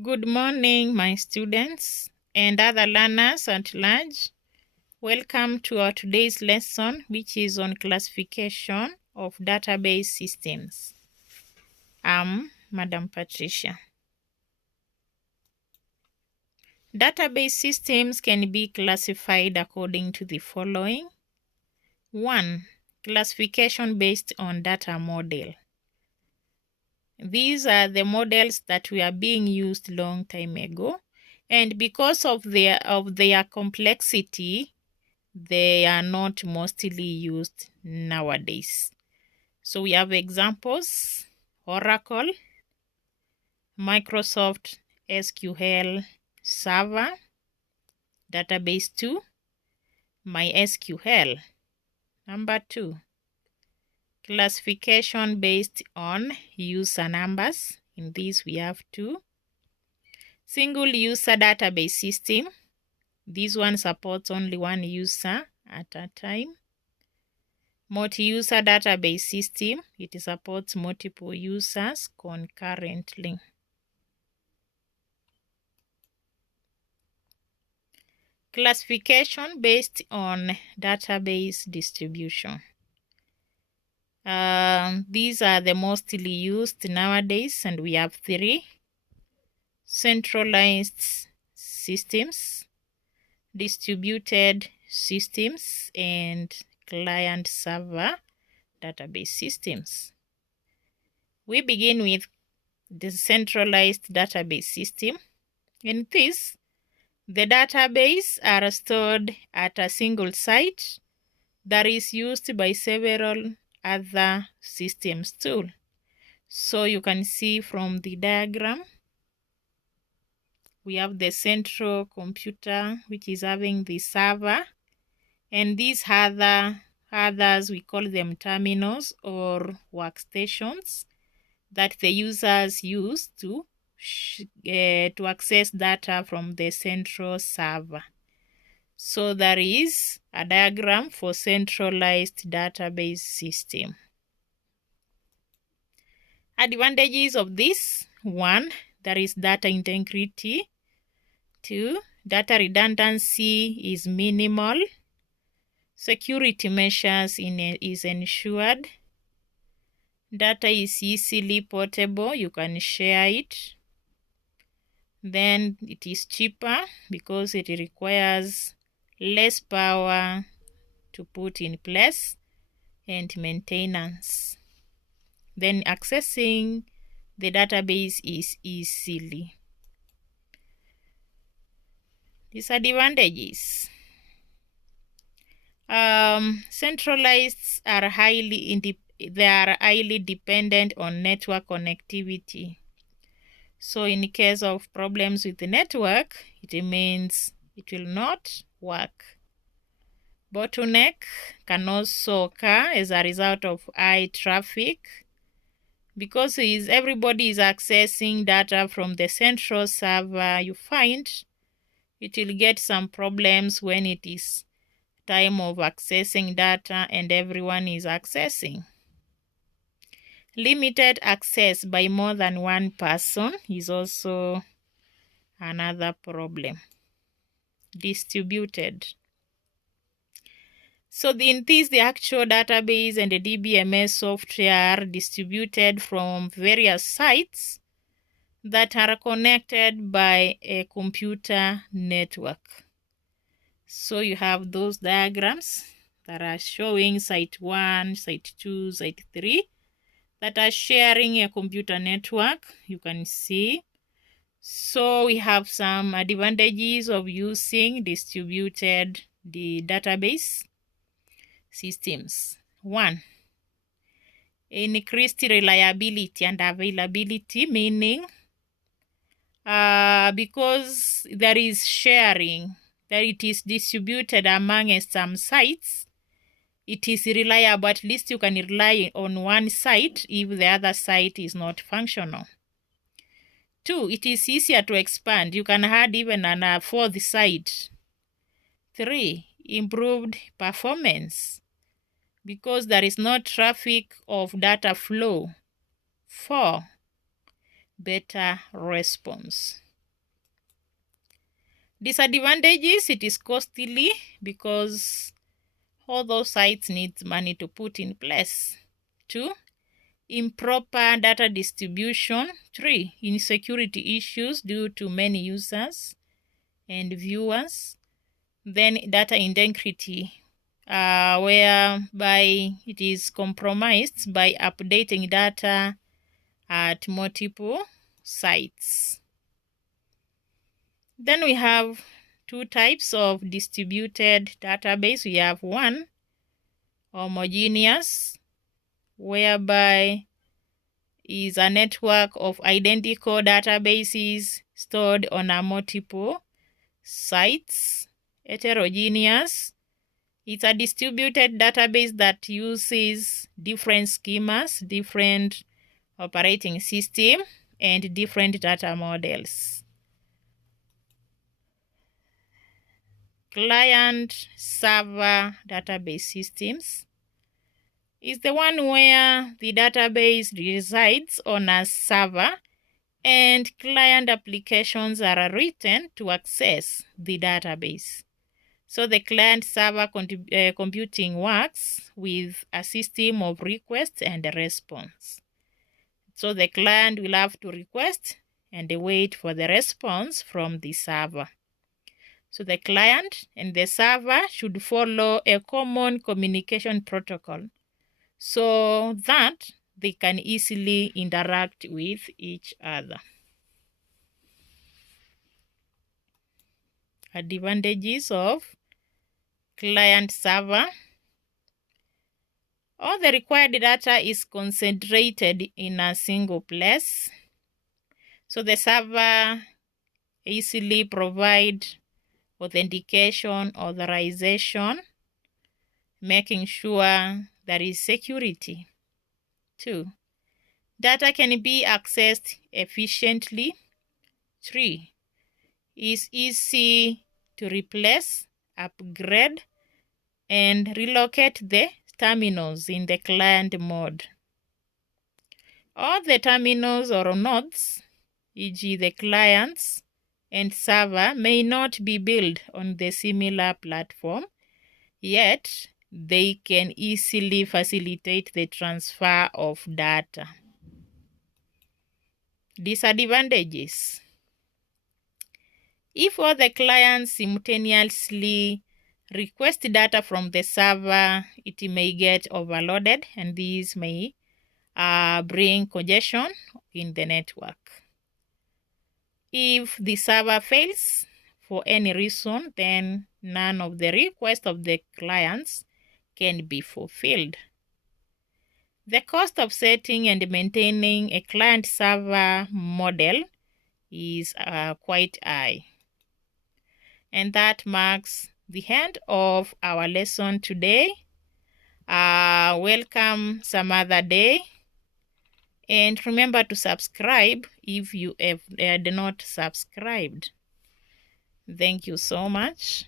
Good morning, my students and other learners at large. Welcome to our today's lesson, which is on classification of database systems. I'm Madam Patricia. Database systems can be classified according to the following. 1. Classification based on data model. These are the models that were being used long time ago, and because of their complexity, they are not mostly used nowadays. So we have examples: Oracle, Microsoft SQL Server, Database 2, MySQL. Number 2, classification based on user numbers. In this we have 2. Single user database system. This one supports only one user at a time. Multi-user database system. It supports multiple users concurrently. Classification based on database distribution. These are the mostly used nowadays, and we have 3. Centralized systems, distributed systems, and client-server database systems. We begin with the centralized database system. In this, the database are stored at a single site that is used by several other systems too. So you can see from the diagram, we have the central computer, which is having the server, and these others, we call them terminals or workstations that the users use to access data from the central server. So there is a diagram for centralized database system. Advantages of this: 1, there is data integrity. 2, data redundancy is minimal. Security measures is ensured. Data is easily portable. You can share it. Then it is cheaper because it requires less power to put in place and maintenance. Then accessing the database is easily. Disadvantages: centralized are highly dependent on network connectivity. So in case of problems with the network, it means it will not work. Bottleneck can also occur as a result of high traffic, because everybody is accessing data from the central server. You find it will get some problems when it is time of accessing data and everyone is accessing. Limited access by more than one person is also another problem. Distributed. So in this, the actual database and the DBMS software are distributed from various sites that are connected by a computer network. So you have those diagrams that are showing site 1, site 2, site 3 that are sharing a computer network. You can see. So we have some advantages of using distributed database systems. 1, increased reliability and availability, meaning because there is sharing, that it is distributed among some sites, it is reliable. At least you can rely on one site if the other site is not functional. 2, it is easier to expand. You can add even a 4th site. 3, improved performance, because there is no traffic of data flow. 4, better response. Disadvantages, it is costly because all those sites need money to put in place. 2. Improper data distribution. 3. Insecurity issues due to many users and viewers. Then data integrity, whereby it is compromised by updating data at multiple sites. Then we have two types of distributed database. We have one, homogeneous, whereby is a network of identical databases stored on a multiple sites. Heterogeneous, it's a distributed database that uses different schemas, different operating system, and different data models. Client-server database systems is the one where the database resides on a server and client applications are written to access the database. So the client-server computing works with a system of request and response. So the client will have to request and wait for the response from the server. So the client and the server should follow a common communication protocol so that they can easily interact with each other. Advantages of client-server. All the required data is concentrated in a single place. So the server easily provide authentication, authorization, making sure there is security. 2. Data can be accessed efficiently. 3. Is easy to replace, upgrade, and relocate the terminals in the client mode. All the terminals or nodes, e.g. the clients and server, may not be built on the similar platform, yet they can easily facilitate the transfer of data. Disadvantages. If all the clients simultaneously request data from the server, it may get overloaded, and these may bring congestion in the network. If the server fails for any reason, then none of the requests of the clients can be fulfilled. The cost of setting and maintaining a client-server model is quite high. And that marks the end of our lesson today. Welcome some other day. And remember to subscribe if you have not subscribed. Thank you so much.